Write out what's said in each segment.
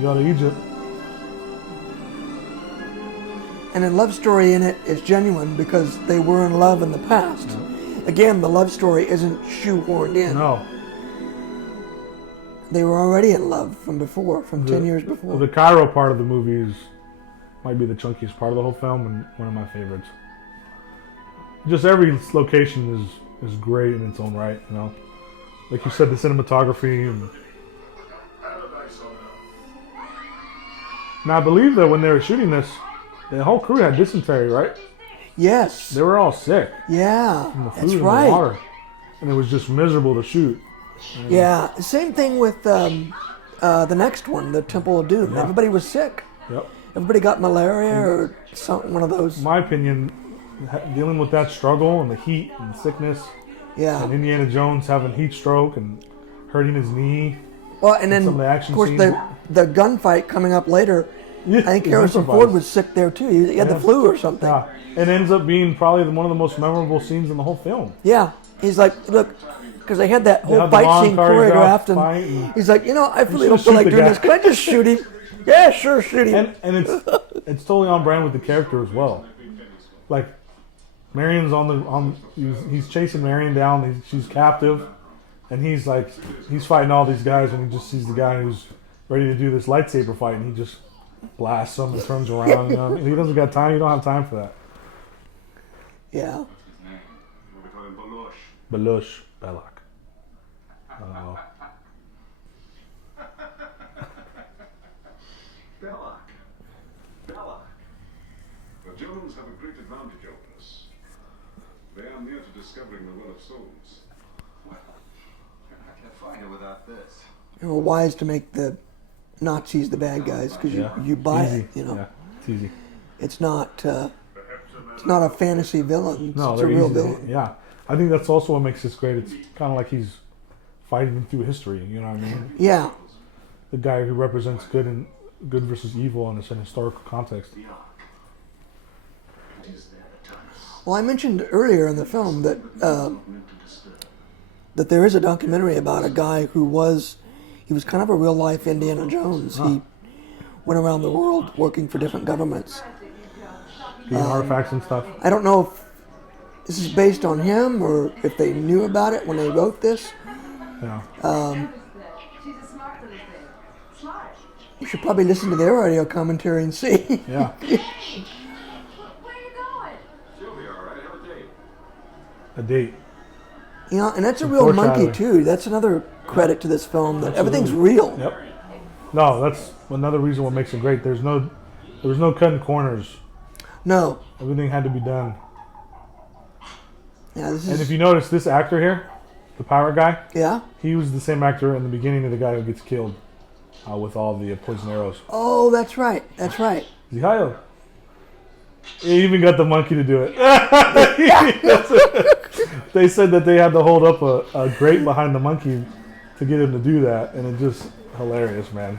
You go to Egypt. And the love story in it is genuine because they were in love in the past. Yeah. Again, the love story isn't shoehorned in. No. They were already in love from before, from 10 years before. The Cairo part of the movie might be the chunkiest part of the whole film and one of my favorites. Just every location is great in its own right, you know. Like you said, the cinematography. Now I believe that when they were shooting this, the whole crew had dysentery, right? Yes. They were all sick. Yeah, From the food that's and right. the water. And it was just miserable to shoot. Yeah, same thing with the next one, the Temple of Doom. Yeah. Everybody was sick. Yep. Everybody got malaria or one of those. In my opinion, dealing with that struggle and the heat and the sickness, Yeah. and Indiana Jones having heat stroke and hurting his knee. Well, and then some of the action of course scenes. the gunfight coming up later. Yeah, I think he Harrison improvised. Ford was sick there too. He had the flu or something. Yeah. It ends up being probably one of the most memorable scenes in the whole film. Yeah, he's like, look, because they had that whole had the fight long scene choreographed, and fight and he's like, I really don't should feel like shoot the doing guy. this. Can I just shoot him? Yeah, sure, shoot him. And it's totally on brand with the character as well. Like Marion's he's chasing Marion down. She's captive, and he's fighting all these guys, and he just sees the guy who's ready to do this lightsaber fight, and he just blasts him and turns around. You know? He doesn't got time. You don't have time for that. Yeah. Belush. Belloc. Oh. Belloc. The Jones have a great advantage over us. They are near to discovering the Well of Souls. Well, you're not going to find it without this. They were wise to make the Nazis the bad guys because you buy Easy. it. Yeah, it's easy. It's not a fantasy villain. No, It's a they're real easy. villain. Yeah, I think that's also what makes this great. It's kind of like he's fighting through history. You know what I mean? Yeah. The guy who represents good versus evil in a historical context. Well, I mentioned earlier in the film that that there is a documentary about a guy who was kind of a real life Indiana Jones. He went around the world working for different governments. Getting artifacts and stuff. I don't know if this is based on him or if they knew about it when they wrote this. Yeah. You should probably listen to their audio commentary and see. Yeah. Where are you going? She'll be all right. Have a date. A date. And that's a real monkey Foreshadowing. too. That's another credit to this film that everything's real. Yep. No, that's another reason what makes it great. There was no cutting corners. No. Everything had to be done. Yeah, this And is. if you notice, this actor here, the pirate guy, Yeah. he was the same actor in the beginning of the guy who gets killed with all the poison arrows. Oh, that's right. That's right. Zihayo. He even got the monkey to do it. They said that they had to hold up a grate behind the monkey to get him to do that, and it's just hilarious, man.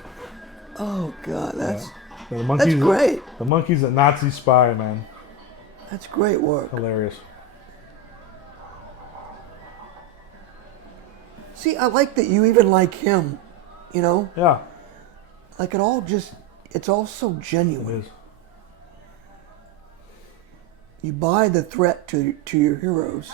Oh God, that's The monkey's great. The monkey's a Nazi spy, man. That's great work. Hilarious. See, I like that you even like him. Yeah, Like it's all so it genuine. is. You buy the threat to your heroes.